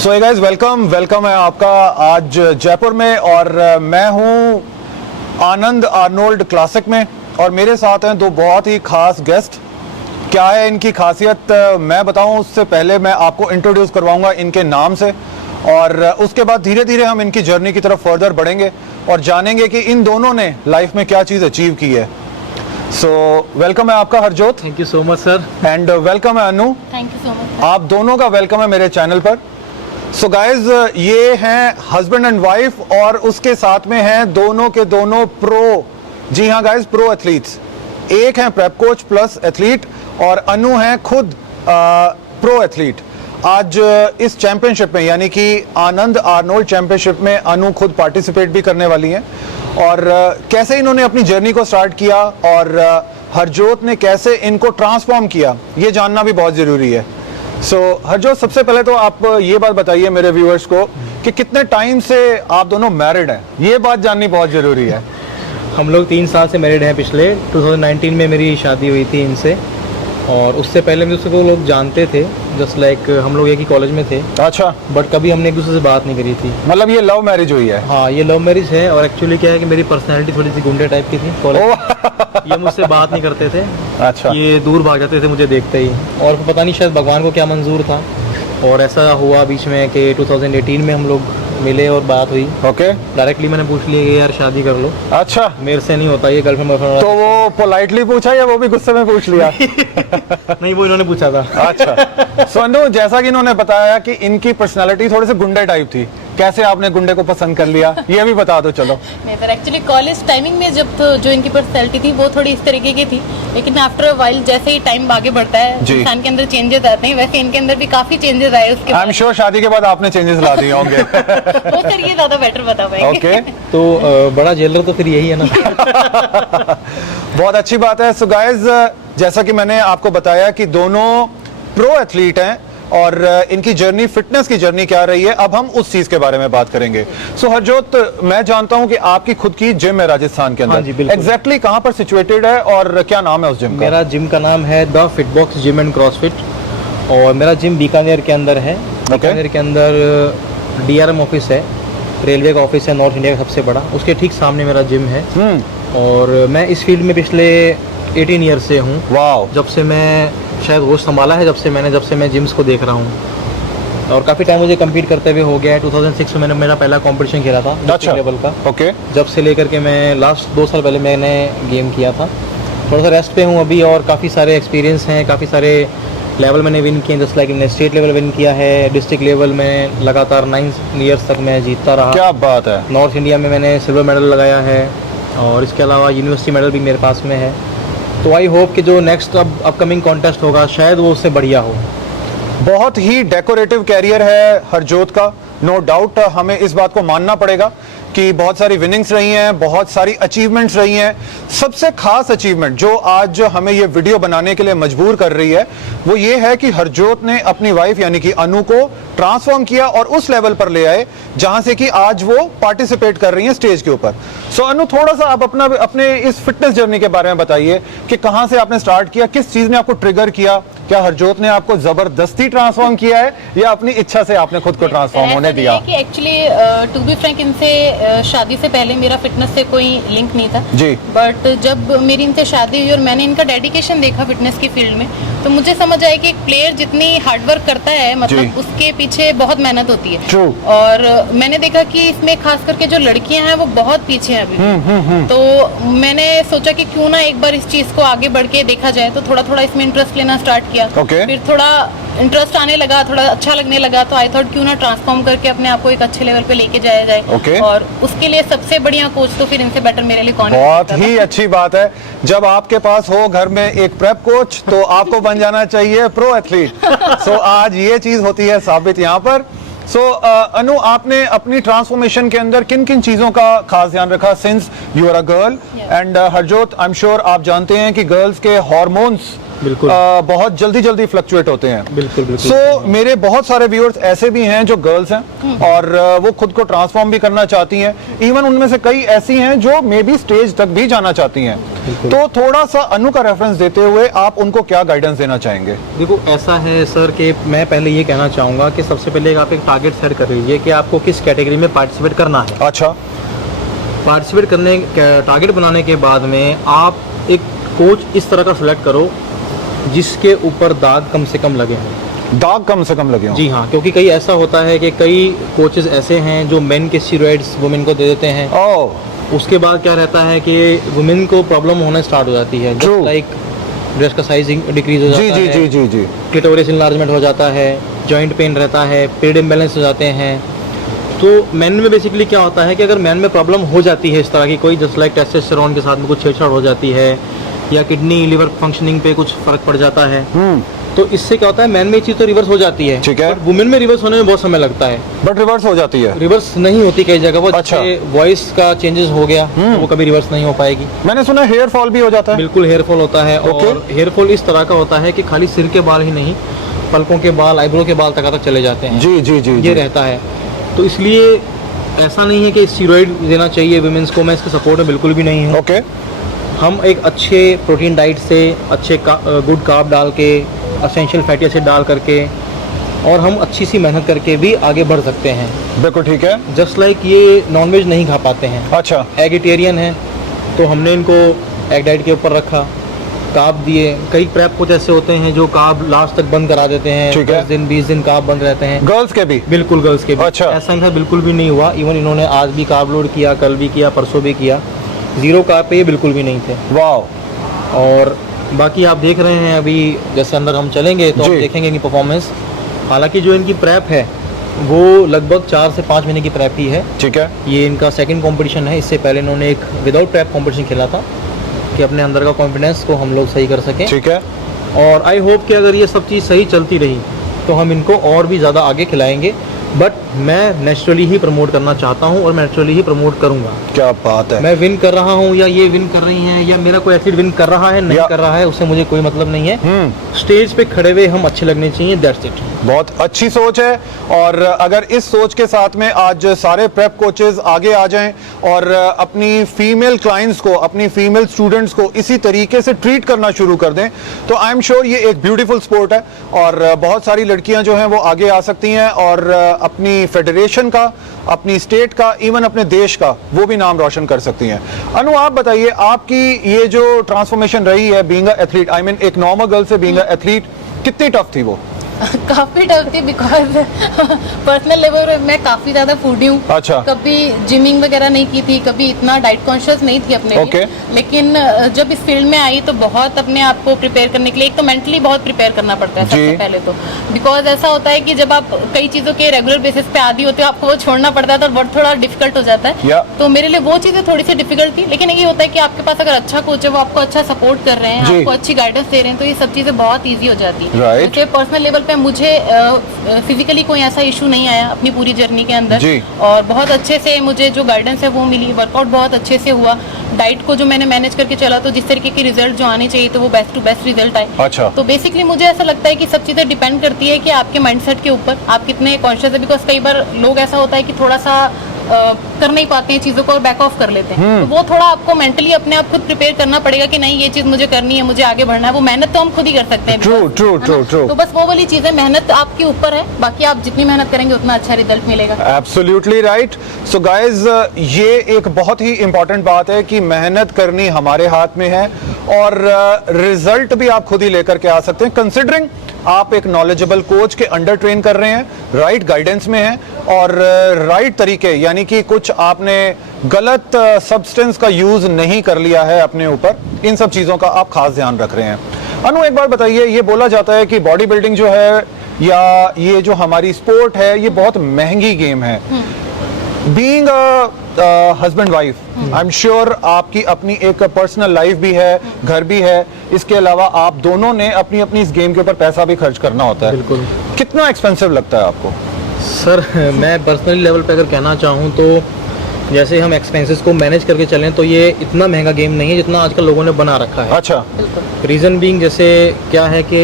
So guys welcome है आपका आज जयपुर में। और मैं हूं आनंद आर्नोल्ड क्लासिक में और मेरे साथ हैं दो बहुत ही खास गेस्ट। क्या है इनकी खासियत मैं बताऊं उससे पहले मैं आपको इंट्रोड्यूस करवाऊंगा इनके नाम से, और उसके बाद धीरे धीरे हम इनकी जर्नी की तरफ फर्दर बढ़ेंगे और जानेंगे कि इन दोनों ने लाइफ में क्या चीज़ अचीव की है। सो वेलकम है आपका Harjot. Thank you so much sir. And welcome है Anu. Thank you so much. आप दोनों का वेलकम है मेरे चैनल पर। सो गाइज ये हैं हस्बैंड एंड वाइफ और उसके साथ में हैं दोनों के दोनों प्रो, जी हाँ गाइज, प्रो एथलीट्स। एक हैं प्रेप कोच प्लस एथलीट और अनु हैं खुद प्रो एथलीट। आज इस चैंपियनशिप में यानी कि आनंद आर्नोल्ड चैंपियनशिप में अनु खुद पार्टिसिपेट भी करने वाली हैं। और कैसे इन्होंने अपनी जर्नी को स्टार्ट किया और हरजोत ने कैसे इनको ट्रांसफॉर्म किया ये जानना भी बहुत ज़रूरी है। सो हरजोत, सबसे पहले तो आप ये बात बताइए मेरे व्यूअर्स को कि कितने टाइम से आप दोनों मैरिड हैं, ये बात जाननी बहुत ज़रूरी है। हम लोग 3 साल से मैरिड हैं। पिछले 2019 में मेरी शादी हुई थी इनसे, और उससे पहले हम दूसरे को लोग जानते थे, जस्ट लाइक हम लोग एक ही कॉलेज में थे। अच्छा। बट कभी हमने एक दूसरे से बात नहीं करी थी। मतलब ये लव मैरिज हुई है? हाँ, ये लव मैरिज है। और एक्चुअली क्या है कि मेरी पर्सनैलिटी थोड़ी सी गुंडे टाइप की थी कॉलेज। ये मुझसे बात नहीं करते थे। अच्छा। ये दूर भाग जाते थे मुझे देखते ही, और पता नहीं शायद भगवान को क्या मंजूर था, और ऐसा हुआ बीच में कि 2018 में हम लोग मिले और बात हुई। ओके। डायरेक्टली मैंने पूछ लिया कि यार शादी कर लो। अच्छा। मेरे से नहीं होता ये गर्लफ्रेंड बॉयफ्रेंड। तो वो पोलाइटली पूछा या वो भी गुस्से में पूछ लिया? नहीं, वो इन्होंने पूछा था। अच्छा। सोनू, जैसा कि इन्होंने बताया कि इनकी पर्सनालिटी थोड़े से गुंडे टाइप थी, कैसे आपने गुंडे को पसंद कर लिया ये भी बता दो। चलो। नहीं पर एक्चुअली कॉलेज टाइमिंग में जब तो जो इनकी पर्सनैलिटी थी वो थोड़ी इस तरीके की थी, लेकिन आफ्टर अ वाइल जैसे ही टाइम आगे बढ़ता है इंसान के अंदर चेंजेस आते हैं, वैसे इनके अंदर भी काफी चेंजेस आए उसके आई एम श्योर शादी के बाद आपने चेंजेस ला दिए होंगे। वो सर ये ज्यादा बेटर बता पाएंगे। ओके। तो बड़ा जेलर तो फिर यही है ना। बहुत अच्छी बात है। सो गाइस, जैसा कि मैंने आपको बताया कि दोनों प्रो एथलीट हैं और इनकी जर्नी, फिटनेस की जर्नी क्या रही है, अब हम उस चीज के बारे में बात करेंगे। सो हरजोत, मैं जानता हूं कि आपकी खुद की जिम है राजस्थान के अंदर। हाँ जी, बिल्कुल। एग्जैक्टली कहां पर सिचुएटेड है और क्या नाम है उस जिम का? मेरा जिम का नाम है द फिटबॉक्स जिम एंड क्रॉसफिट, और मेरा जिम बीकानेर के अंदर है। बीकानेर के अंदर DRM ऑफिस है, रेलवे का ऑफिस है, नॉर्थ इंडिया का सबसे बड़ा, उसके ठीक सामने मेरा जिम है। और मैं इस फील्ड में पिछले 18 ईयर से हूँ। वाओ। जब से मैं शायद होश संभाला है, जब से मैं जिम्स को देख रहा हूँ, और काफ़ी टाइम मुझे कम्पीट करते हुए हो गया है। 2006 में मैंने मेरा पहला कंपटीशन खेला था डिस्ट्रिक्ट लेवल का। ओके। जब से लेकर के मैं लास्ट 2 साल पहले मैंने गेम किया था। थोड़ा सा रेस्ट पे हूँ अभी, और काफ़ी सारे एक्सपीरियंस हैं, काफ़ी सारे लेवल मैंने विन किए, जस्ट लाइक मैंने स्टेट लेवल विन किया है, डिस्ट्रिक्ट लेवल में लगातार 9 ईयर्स तक मैं जीतता रहा। क्या बात है। नॉर्थ इंडिया में मैंने सिल्वर मेडल लगाया है, और इसके अलावा यूनिवर्सिटी मेडल भी मेरे पास में है। तो आई होप कि जो नेक्स्ट अपकमिंग कॉन्टेस्ट होगा शायद वो उससे बढ़िया हो। बहुत ही डेकोरेटिव कैरियर है हरजोत का, नो डाउट। हमें इस बात को मानना पड़ेगा कि बहुत सारी विनिंग्स रही हैं, बहुत सारी अचीवमेंट्स रही हैं। सबसे खास अचीवमेंट जो आज हमें ये वीडियो बनाने के लिए मजबूर कर रही है वो ये है कि हरजोत ने अपनी वाइफ यानी कि अनु को ट्रांसफॉर्म किया और उस लेवल पर ले आए जहां से कि आज वो पार्टिसिपेट कर रही हैं स्टेज के ऊपर। सो अनु, थोड़ा सा आप अपने इस फिटनेस जर्नी के बारे में बताइए कि कहां से आपने स्टार्ट किया, किस चीज ने आपको ट्रिगर किया? क्या हरजोत ने आपको जबरदस्ती ट्रांसफॉर्म किया है या अपनी इच्छा से आपने खुद को ट्रांसफॉर्म होने दिया? कि एक्चुअली टू बी फ्रैंक, इनसे शादी से पहले मेरा फिटनेस से कोई लिंक नहीं था जी। बट जब मेरी इनसे शादी हुई और मैंने इनका डेडिकेशन देखा फिटनेस की फील्ड में, तो मुझे समझ आया कि एक प्लेयर जितनी हार्डवर्क करता है, मतलब उसके पीछे बहुत मेहनत होती है। True. और मैंने देखा कि इसमें खास करके जो लड़कियां हैं वो बहुत पीछे हैं अभी। तो मैंने सोचा कि क्यों ना एक बार इस चीज को आगे बढ़ के देखा जाए, तो थोड़ा थोड़ा इसमें इंटरेस्ट लेना स्टार्ट किया। Okay. फिर थोड़ा इंटरेस्ट आने लगा, थोड़ा अच्छा लगने लगा, तो आई थॉट क्यों ना ट्रांसफॉर्म करके अपने आप को एक अच्छे लेवल पे लेके जाया जाए। Okay. और उसके लिए सबसे बढ़िया कोच तो फिर इनसे बेटर मेरे लिए कौन है? बहुत ही अच्छी बात है। जब आपके पास हो घर में एक प्रेप कोच तो आपको बन जाना चाहिए प्रो एथलीट। सो आज ये चीज होती है साबित यहाँ पर। सो अनु, आपने अपनी ट्रांसफॉर्मेशन के अंदर किन किन चीजों का खास ध्यान रखा since you are a girl? And Harjot, I am sure आप जानते हैं कि गर्ल्स के हार्मोन्स बिल्कुल। बहुत जल्दी जल्दी फ्लक्चुएट होते हैं। बिल्कुल बिल्कुल। सो मेरे बहुत सारे व्यूअर्स ऐसे भी हैं जो गर्ल्स हैं और वो खुद को ट्रांसफॉर्म भी करना चाहती हैं, इवन उनमें से कई ऐसी हैं जो मे बी स्टेज तक भी जाना चाहती हैं। तो थोड़ा सा अनु का रेफरेंस देते हुए आप उनको क्या गाइडेंस देना चाहेंगे? देखो ऐसा है सर कि मैं पहले ये कहना चाहूँगा कि सबसे पहले आप एक टारगेट सेट कर लीजिए कि आपको किस कैटेगरी में पार्टिसिपेट करना है। अच्छा। पार्टिसिपेट करने टारगेट बनाने के बाद में आप एक कोच इस तरह का सिलेक्ट करो जिसके ऊपर दाग कम से कम लगे हों। दाग कम से कम लगे हों? जी हाँ, क्योंकि कई ऐसा होता है कि कई कोचेज ऐसे हैं जो मेन के स्टीरॉइड्स वुमेन को दे देते हैं। ओह। उसके बाद क्या रहता है कि वुमेन को प्रॉब्लम होना स्टार्ट हो जाती है, True. लाइक ब्रेस्ट का साइजिंग डिक्रीज हो जाता जी है, जी जी जी जी। क्लिटोरिस इनलार्जमेंट हो जाता है, जॉइंट पेन रहता है, पीरियड इम्बैलेंस हो जाते हैं। तो मैन में बेसिकली क्या होता है कि अगर मैन में प्रॉब्लम हो जाती है इस तरह की कोई, जस्ट लाइक टेस्टोस्टेरोन के साथ में कुछ छेड़छाड़ हो जाती है या किडनी लिवर फंक्शनिंग पे कुछ फर्क पड़ जाता है, तो इससे क्या होता है मैन में ये चीज़ तो रिवर्स हो जाती है। ठीक है। बट वुमेन में रिवर्स होने में बहुत समय लगता है। बट रिवर्स हो जाती है? रिवर्स नहीं होती कई जगह, वो अच्छा। वॉइस का चेंजेस हो गया तो वो कभी रिवर्स नहीं हो पाएगी। मैंने सुना हेयर फॉल भी हो जाता है? बिल्कुल हेयर फॉल होता है। Okay. और हेयर फॉल इस तरह का होता है कि खाली सिर के बाल ही नहीं, पलकों के बाल, आईब्रो के बाल तक चले जाते हैं। जी जी जी ये जी। रहता है। तो इसलिए ऐसा नहीं है कि स्टीरॉइड देना चाहिए वुमेन्स को, मैं इसके सपोर्ट में बिल्कुल भी नहीं हूँ। ओके। हम एक अच्छे प्रोटीन डाइट से, अच्छे गुड कार्ब डाल के, एसेंशियल फैटी एसिड डाल करके और हम अच्छी सी मेहनत करके भी आगे बढ़ सकते हैं। बिल्कुल ठीक है। जस्ट लाइक ये नॉनवेज नहीं खा पाते हैं, अच्छा। एगिटेरियन है, तो हमने इनको एग डाइट के ऊपर रखा, काब दिए। कई प्रेप कुछ ऐसे होते हैं जो काब लास्ट तक बंद करा देते हैं, ठीक है। 10 दिन 20 दिन काब बंद रहते हैं। गर्ल्स के भी? बिल्कुल गर्ल्स के भी। अच्छा। ऐसा इनका बिल्कुल भी नहीं हुआ। इवन इन्होंने आज भी कार्ब लोड किया, कल भी किया, परसों भी किया, जीरो कार्ब पे ये बिल्कुल भी नहीं थे। वाह। और बाकी आप देख रहे हैं अभी जैसे अंदर हम चलेंगे तो जी। हम देखेंगे इनकी परफॉर्मेंस। हालांकि जो इनकी प्रेप है वो लगभग 4 से 5 महीने की प्रेप ही है। ठीक है। ये इनका सेकंड कंपटीशन है। इससे पहले इन्होंने एक विदाउट प्रेप कंपटीशन खेला था कि अपने अंदर का कॉन्फिडेंस को हम लोग सही कर सकें। ठीक है। और आई होप कि अगर ये सब चीज़ सही चलती रही तो हम इनको और भी ज़्यादा आगे खिलाएंगे। बट मैं नेचुरली ही प्रमोट करना चाहता हूँ और नेचुरली ही प्रमोट करूँगा। क्या बात है। मैं विन कर रहा हूँ या ये विन कर रही हैं या मेरा कोई एथलीट विन कर रहा है नहीं या- कर रहा है, उससे मुझे कोई मतलब नहीं है। स्टेज पे खड़े हुए हम अच्छे लगने चाहिए, दैट्स इट। बहुत अच्छी सोच है। और अगर इस सोच के साथ में आज सारे प्रेप कोचेस आगे आ जाएं और अपनी फीमेल क्लाइंट्स को, अपनी फीमेल स्टूडेंट्स को इसी तरीके से ट्रीट करना शुरू कर दें तो आई एम श्योर ये एक ब्यूटीफुल स्पोर्ट है और बहुत सारी लड़कियां जो हैं वो आगे आ सकती हैं और अपनी फेडरेशन का, अपनी स्टेट का, इवन अपने देश का वो भी नाम रोशन कर सकती हैं। अनु आप बताइए, आपकी ये जो ट्रांसफॉर्मेशन रही है being a athlete, I mean एक नॉर्मल गर्ल से बीइंग अ एथलीट, कितनी टफ थी वो? काफी टफ थी बिकॉज पर्सनल लेवल पे मैं काफी ज्यादा फूडी हूँ। अच्छा। कभी जिमिंग वगैरह नहीं की थी, कभी इतना डाइट कॉन्शियस नहीं थी अपने Okay. लिए। लेकिन जब इस फील्ड में आई तो बहुत अपने आप को प्रिपेयर करने के लिए, एक तो मेंटली बहुत प्रिपेयर करना पड़ता है जी। सबसे पहले तो। बिकॉज ऐसा होता है कि जब आप कई चीजों के रेगुलर बेसिस पे आदी होते हो, आपको वो छोड़ना पड़ता है तो बहुत थोड़ा डिफिकल्ट हो जाता है। Yeah. तो मेरे लिए वो चीजें थोड़ी सी डिफिकल्ट थी। लेकिन ये होता है कि आपके पास अगर अच्छा कोच है, वो आपको अच्छा सपोर्ट कर रहे हैं, जी। आपको अच्छी गाइडेंस दे रहे हैं, तो ये सब चीजें बहुत ईजी हो जाती है। Right. वैसे पर्सनल लेवल पे मुझे फिजिकली कोई ऐसा इशू नहीं आया अपनी पूरी जर्नी के अंदर। जी। और बहुत अच्छे से मुझे जो गाइडेंस है वो मिली, वर्कआउट बहुत अच्छे से हुआ, डाइट को जो मैंने मैनेज करके चला तो जिस तरीके के रिजल्ट जो आने चाहिए तो वो बेस्ट टू बेस्ट रिजल्ट आए। अच्छा। तो बेसिकली मुझे ऐसा लगता है कि सब चीज़ें डिपेंड करती है कि आपके माइंडसेट के ऊपर आप कितने कॉन्शियस है। बिकॉज कई बार लोग ऐसा होता है कि थोड़ा सा कर नहीं पाते हैं चीज़ों को और बैक ऑफ कर लेते हैं। तो वो थोड़ा आपको मेंटली अपने आप खुद प्रिपेयर करना पड़ेगा कि नहीं ये चीज़ मुझे करनी है, मुझे आगे बढ़ना है। वो मेहनत तो हम खुद ही कर सकते हैं। True, true, है ना? true, true. तो बस वो वाली चीज़ें, मेहनत आपके ऊपर है, बाकी आप जितनी मेहनत करेंगे उतना अच्छा रिजल्ट मिलेगा। Absolutely right. सो गाइज, ये एक बहुत ही इंपॉर्टेंट बात है कि मेहनत करनी हमारे हाथ में है और रिजल्ट भी आप खुद ही लेकर के आ सकते हैं, कंसिडरिंग आप एक नॉलेजेबल कोच के अंडर ट्रेन कर रहे हैं, राइट गाइडेंस में हैं और राइट तरीके, यानी कि कुछ आपने गलत सब्सटेंस का यूज नहीं कर लिया है अपने ऊपर। इन सब चीजों का आप खास ध्यान रख रहे हैं। अनु एक बार बताइए, ये बोला जाता है कि बॉडी बिल्डिंग जो है या ये जो हमारी स्पोर्ट है ये बहुत महंगी गेम है। Being a husband wife, I am sure आपकी अपनी एक पर्सनल लाइफ भी है, घर भी है, इसके अलावा आप दोनों ने अपनी अपनी इस गेम के ऊपर पैसा भी खर्च करना होता है। बिल्कुल। कितना एक्सपेंसिव लगता है आपको? सर मैं पर्सनली लेवल पे अगर कहना चाहूँ तो जैसे हम एक्सपेंसेस को मैनेज करके चलें तो ये इतना महंगा गेम नहीं है जितना आजकल लोगों ने बना रखा है। अच्छा, रीज़न बीइंग जैसे क्या है कि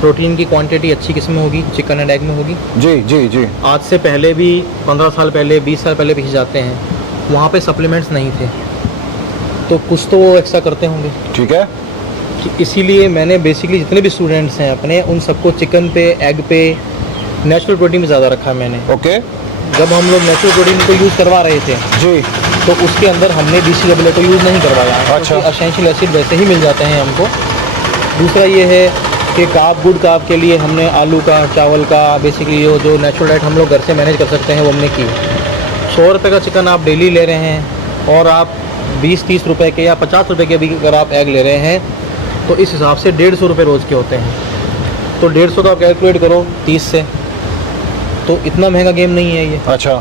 प्रोटीन की क्वांटिटी अच्छी किस्म में होगी, चिकन एंड एग में होगी। जी जी जी। आज से पहले भी 15 साल पहले, 20 साल पहले पीछे जाते हैं, वहाँ पे सप्लीमेंट्स नहीं थे, तो कुछ तो वो एक्स्ट्रा करते होंगे। ठीक है। इसीलिए मैंने बेसिकली जितने भी स्टूडेंट्स हैं अपने, उन सबको चिकन पे, एग पे, नेचुरल प्रोटीन पे ज़्यादा रखा है मैंने। ओके। जब हम लोग नेचुरल प्रोटीन को यूज़ करवा रहे थे जी, तो उसके अंदर हमने BCAA को यूज़ नहीं करवाया। अच्छा। एसेंशियल एसिड वैसे ही मिल जाते हैं हमको। दूसरा ये है कि कार्ब, गुड कार्ब के लिए हमने आलू का, चावल का, बेसिकली जो नेचुरल डाइट हम लोग घर से मैनेज कर सकते हैं वो हमने की। 100 रुपये का चिकन आप डेली ले रहे हैं और आप 20-30 रुपये के या 50 रुपये के भी अगर आप एग ले रहे हैं तो इस हिसाब से 150 रुपये रोज़ के होते हैं। तो 150 का आप कैलकुलेट करो 30 से, तो इतना महंगा गेम नहीं है ये। अच्छा।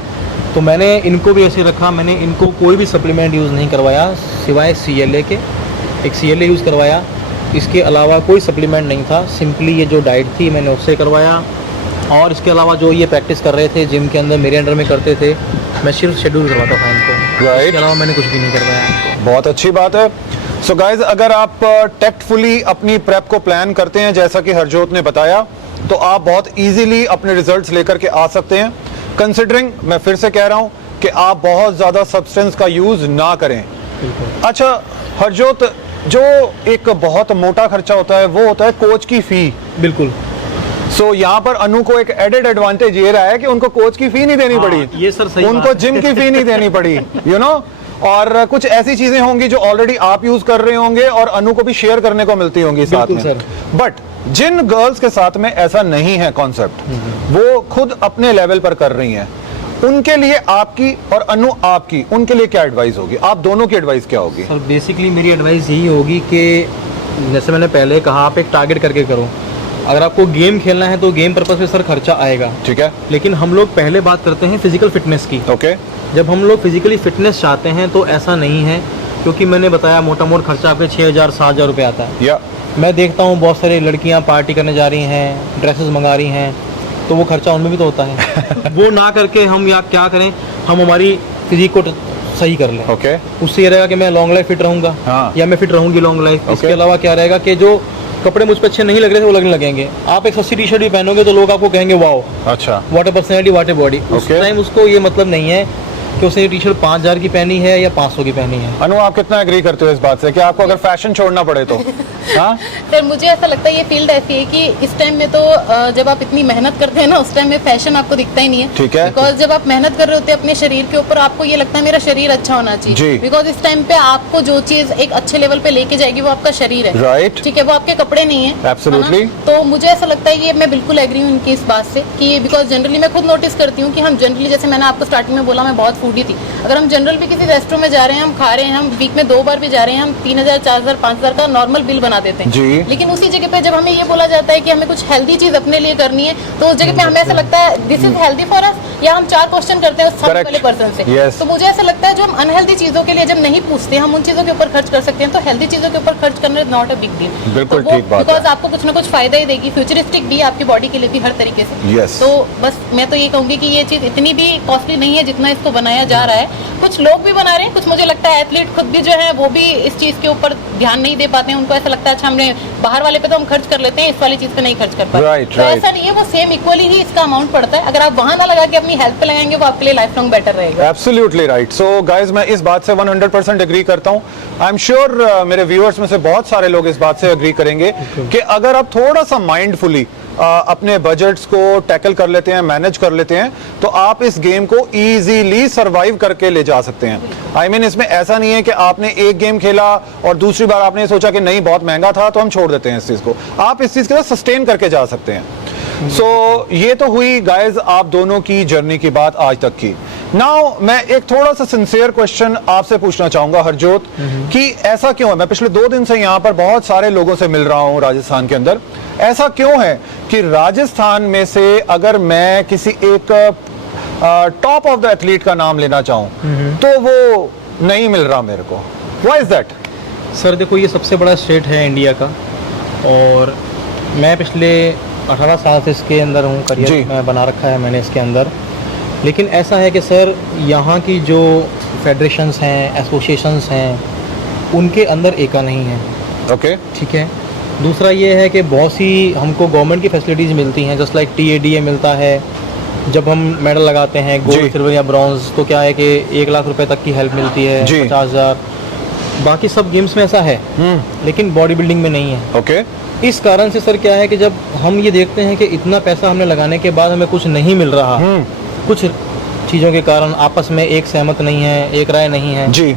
तो मैंने इनको भी ऐसे रखा, मैंने इनको कोई भी सप्लीमेंट यूज़ नहीं करवाया सिवाय CLA के। एक CLA यूज़ करवाया, इसके अलावा कोई सप्लीमेंट नहीं था। सिंपली ये जो डाइट थी मैंने उससे करवाया, और इसके अलावा जो ये प्रैक्टिस कर रहे थे जिम के अंदर मेरे अंडर में करते थे, मैं सिर्फ शेड्यूल करवाता था इनको। राइट। इसके अलावा मैंने कुछ भी नहीं करवाया इनको। बहुत अच्छी बात है। सो गाइज, अगर आप टेक्टफुली अपनी प्रेप को प्लान करते हैं जैसा कि हरजोत ने बताया, तो आप बहुत इजीली अपने रिजल्ट्स लेकर के आ सकते हैं। कंसिडरिंग, मैं फिर से कह रहा हूं कि आप बहुत ज़्यादा सब्सटेंस का यूज़ ना करें। अच्छा हरजोत, जो एक बहुत मोटा खर्चा होता है वो होता है कोच की फ़ी। बिल्कुल। सो यहाँ पर अनु को एक एडेड एडवांटेज ये रहा है कि उनको कोच की फ़ी नहीं देनी पड़ी। ये सर सही उनको बात है। जिम की फ़ी नहीं देनी पड़ी, यू नो। और कुछ ऐसी चीजें होंगी जो ऑलरेडी आप यूज कर रहे होंगे और अनु को भी शेयर करने को मिलती होंगी साथ में। सर। बट जिन गर्ल्स के साथ में ऐसा नहीं है कॉन्सेप्ट, वो खुद अपने लेवल पर कर रही हैं, उनके लिए आपकी और अनु आपकी, उनके लिए क्या एडवाइस होगी? आप दोनों की एडवाइस क्या होगी? सर बेसिकली मेरी एडवाइस यही होगी कि जैसे मैंने पहले कहा, आप एक टारगेट करके करो। अगर आपको गेम खेलना है तो गेम पर्पस पे सर खर्चा आएगा, ठीक है। लेकिन हम लोग पहले बात करते हैं फिजिकल फिटनेस की। ओके। जब हम लोग फिजिकली फिटनेस चाहते हैं तो ऐसा नहीं है, क्योंकि मैंने बताया मोटा मोटा खर्चा आपके 6,000-7,000 रुपये आता है। या मैं देखता हूँ बहुत सारी लड़कियाँ पार्टी करने जा रही हैं, ड्रेसेस मंगा रही हैं, तो वो खर्चा उनमें भी तो होता है। वो ना करके हम या क्या करें, हम हमारी फिजिक को सही कर लें। ओके। उससे ये रहेगा कि मैं लॉन्ग लाइफ फिट रहूँगा, हाँ। या मैं फिट रहूँगी लॉन्ग लाइफ। Okay. इसके अलावा क्या रहेगा कि जो कपड़े मुझ पर अच्छे नहीं लग रहे थे वो लगने लगेंगे। आप एक सस्ती टी-शर्ट भी पहनोगे तो लोग आपको कहेंगे वाओ, अच्छा, what A personality, what a body. उस Okay. टाइम उसको ये मतलब नहीं है कि उसने ये टी-शर्ट 5,000 की पहनी है या 500 की पहनी है। अनु आप कितना एग्री करते हो इस बात से कि आपको अगर फैशन छोड़ना पड़े तो? हाँ, सर मुझे ऐसा लगता है ये फील्ड ऐसी है कि इस टाइम में तो जब आप इतनी मेहनत करते हैं ना, उस टाइम में फैशन आपको दिखता ही नहीं है। ठीक है। बिकॉज जब आप मेहनत कर रहे होते हैं अपने शरीर के ऊपर, आपको ये लगता है मेरा शरीर अच्छा होना जी। चाहिए। बिकॉज इस टाइम पे आपको जो चीज एक अच्छे लेवल पे लेके जाएगी वो आपका शरीर है। राइट। ठीक है, वो आपके कपड़े नहीं है। Absolutely. है ना? तो मुझे ऐसा लगता है ये मैं बिल्कुल एग्री हूँ इनकी इस बात से कि बिकॉज जनरली मैं खुद नोटिस करती हूँ कि हम जनरली, जैसे मैंने आपको स्टार्टिंग में बोला मैं बहुत फूडी थी, अगर हम जनरल भी किसी रेस्टोरेंट में जा रहे हैं, हम खा रहे हैं, हम वीक में 2 बार भी जा रहे हैं, हम 3,000, 4,000, 5,000 का नॉर्मल बिल बना देते हैं जी। लेकिन उसी जगह पे जब हमें ये बोला जाता है कि हमें कुछ हेल्दी चीज अपने लिए करनी है, तो उस जगह पे हमें ऐसा लगता है this is healthy for us, या हम 4 क्वेश्चन करते हैं उस सामने Correct. वाले पर्सन से। Yes. तो मुझे ऐसा लगता है जो हम अनहेल्दी चीजों के लिए जब नहीं पूछते, हम उन चीजों के ऊपर खर्च कर सकते हैं, तो हेल्दी चीजों के ऊपर खर्च करना is not a big deal. बिल्कुल ठीक बात है। बिकॉज आपको कुछ ना कुछ फायदा ही देगी, फ्यूचरिस्टिक भी, आपकी बॉडी के लिए भी, हर तरीके से। Yes. तो बस मैं तो ये कहूंगी कि ये चीज इतनी भी कॉस्टली नहीं है जितना इसको बनाया जा रहा है। कुछ लोग भी बना रहे हैं, कुछ मुझे लगता है एथलीट खुद भी जो है वो भी इस चीज के ऊपर ध्यान नहीं दे पाते हैं। उनको ऐसा लगता है अच्छा हमने बाहर वाले पे तो हम खर्च कर लेते हैं, इस वाली चीज पे नहीं खर्च कर पाते। Right, तो right. ऐसा नहीं है, वो सेम इक्वली ही इसका अमाउंट पड़ता है। अगर आप वहां ना लगा के अपनी हेल्थ पे लगाएंगे, वो आपके लिए लाइफ लॉन्ग बेटर रहेगा। Absolutely right. सो गाइज, मैं इस बात से 100% एग्री करता हूँ। आई एम श्योर मेरे व्यूअर्स में से बहुत सारे लोग इस बात से एग्री करेंगे कि अगर आप थोड़ा सा माइंडफुली अपने बजट्स को टैकल कर लेते हैं, मैनेज कर लेते हैं, तो आप इस गेम को इजीली सरवाइव करके ले जा सकते हैं। आई मीन इसमें ऐसा नहीं है कि आपने एक गेम खेला और दूसरी बार आपने सोचा कि नहीं बहुत महंगा था तो हम छोड़ देते हैं इस चीज को। आप इस चीज के साथ सस्टेन करके जा सकते हैं। सो ये तो हुई गाइज आप दोनों की जर्नी की बात आज तक की। नाउ मैं एक थोड़ा सा सिंसियर क्वेश्चन आपसे पूछना चाहूंगा हरजोत, कि ऐसा क्यों है, मैं पिछले 2 दिन से यहाँ पर बहुत सारे लोगों से मिल रहा हूँ राजस्थान के अंदर, ऐसा क्यों है कि राजस्थान में से अगर मैं किसी एक टॉप ऑफ द एथलीट का नाम लेना चाहूँ तो वो नहीं मिल रहा मेरे को? Why is that? सर देखो, ये सबसे बड़ा स्टेट है इंडिया का, और मैं पिछले 18 साल से इसके अंदर हूँ, जी। करियर मैं बना रखा है मैंने इसके अंदर। लेकिन ऐसा है कि सर यहाँ की जो फेडरेशंस हैं, एसोसिएशंस हैं, उनके अंदर एका नहीं है। ओके ठीक है। दूसरा ये है कि बहुत सी हमको गवर्नमेंट की फैसिलिटीज़ मिलती हैं, जस्ट लाइक TADA मिलता है। जब हम मेडल लगाते हैं जी। गोल्ड, सिल्वर या ब्रॉन्ज, तो क्या है कि 1 लाख रुपए तक की हेल्प मिलती है, जी। 50,000। बाकी सब गेम्स में ऐसा है, लेकिन बॉडी बिल्डिंग में नहीं है। ओके इस कारण से सर क्या है कि जब हम ये देखते हैं कि इतना पैसा हमने लगाने के बाद हमें कुछ नहीं मिल रहा, कुछ चीज़ों के कारण आपस में एक सहमत नहीं है, एक राय नहीं है, जी।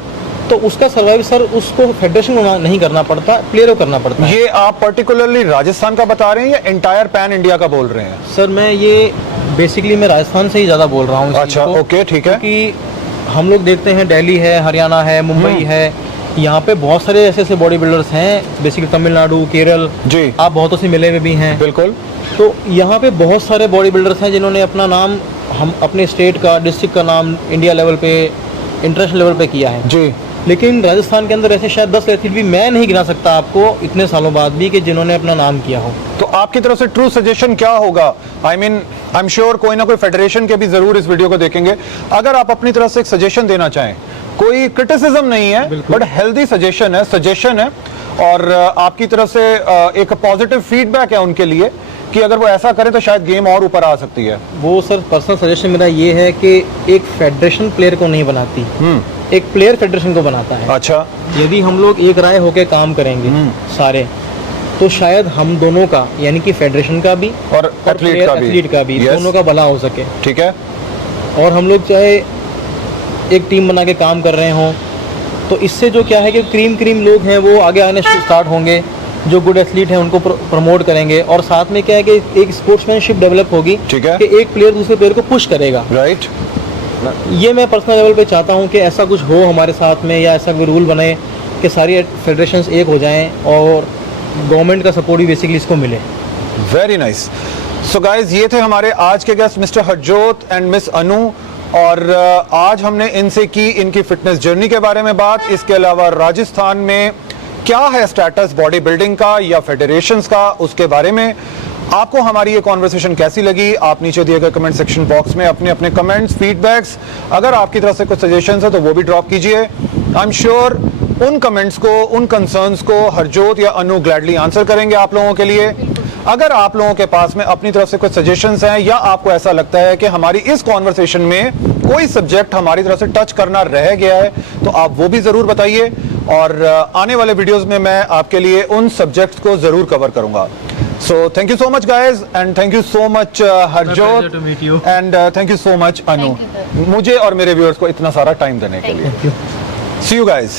तो उसका सर्वाइव सर उसको फेडरेशन को नहीं करना पड़ता, प्लेयर को करना पड़ता है। ये आप पर्टिकुलरली राजस्थान का बता रहे हैं या एंटायर पैन इंडिया का बोल रहे हैं? सर मैं ये बेसिकली मैं राजस्थान से ही ज़्यादा बोल रहा हूँ इस अच्छा, चीज़ को, ओके, ठीक है। क्योंकि हम लोग देखते हैं दिल्ली है, हरियाणा है, मुंबई है, यहाँ पे बहुत सारे ऐसे ऐसे बॉडी बिल्डर्स हैं, बेसिकली तमिलनाडु, केरल, जी। आप बहुतों से मिले हुए भी हैं। बिल्कुल। तो यहाँ पे बहुत सारे बॉडी बिल्डर्स हैं जिन्होंने अपना नाम, हम अपने स्टेट का, डिस्ट्रिक्ट का नाम इंडिया लेवल पे, इंटरनेशनल लेवल पे किया है। जी। लेकिन राजस्थान के अंदर ऐसे शायद 10 एथलीट भी मैं नहीं गिना सकता आपको इतने सालों बाद भी, कि जिन्होंने अपना नाम किया हो। तो आपकी तरफ से ट्रू सजेशन क्या होगा? आई एम श्योर कोई ना कोई फेडरेशन के भी जरूर इस वीडियो को देखेंगे। अगर आप अपनी तरफ से एक सजेशन देना चाहें, कोई क्रिटिसिज्म नहीं है, बट हेल्दी सजेशन है, और आपकी तरफ से एक पॉजिटिव फीडबैक है उनके लिए कि अगर वो ऐसा करें तो शायद गेम और ऊपर आ सकती है। वो सर पर्सनल सजेशन मेरा ये है कि एक फेडरेशन प्लेयर को नहीं बनाती, एक प्लेयर फेडरेशन को बनाता है। अच्छा। यदि हम लोग एक राय होकर काम करेंगे सारे, तो शायद हम दोनों का, यानी कि फेडरेशन का भी और एथलीट का भी, दोनों का भला हो सके। ठीक है। और हम लोग चाहे एक टीम बना के काम कर रहे हों, तो इससे जो क्या है कि क्रीम लोग हैं वो आगे आने स्टार्ट होंगे, जो गुड एथलीट हैं उनको प्रमोट करेंगे, और साथ में क्या है कि एक स्पोर्ट्समैनशिप डेवलप होगी, ठीक है, कि एक प्लेयर दूसरे प्लेयर को पुश करेगा। राइट। ये मैं पर्सनल लेवल पे चाहता हूँ कि ऐसा कुछ हो हमारे साथ में, या ऐसा कोई रूल बने कि सारी फेडरेशंस एक हो जाएं और गवर्नमेंट का सपोर्ट भी बेसिकली इसको मिले। Very nice. सो गाइज, ये थे हमारे आज के guest mister Harjot and miss Anu, और आज हमने इनसे की इनकी फिटनेस जर्नी के बारे में बात। इसके अलावा राजस्थान में क्या है स्टेटस बॉडी बिल्डिंग का या फेडरेशंस का, उसके बारे में आपको हमारी ये कॉन्वर्सेशन कैसी लगी? आप नीचे दिए गए कमेंट सेक्शन बॉक्स में अपने अपने कमेंट्स, फीडबैक्स, अगर आपकी तरफ से कुछ सजेशंस है तो वो भी ड्रॉप कीजिए। आई एम श्योर उन कमेंट्स को, उन कंसर्न्स को हरजोत या अनु ग्लैडली आंसर करेंगे आप लोगों के लिए। अगर आप लोगों के पास में अपनी तरफ से कुछ सजेशंस हैं, या आपको ऐसा लगता है कि हमारी इस कॉन्वर्सेशन में कोई सब्जेक्ट हमारी तरफ से टच करना रह गया है, तो आप वो भी जरूर बताइए, और आने वाले वीडियोस में मैं आपके लिए उन सब्जेक्ट्स को जरूर कवर करूंगा। So thank you so much guys, and thank you so much Harjot, and thank you so much Anu, मुझे और मेरे व्यूअर्स को इतना सारा टाइम देने के लिए। See you guys.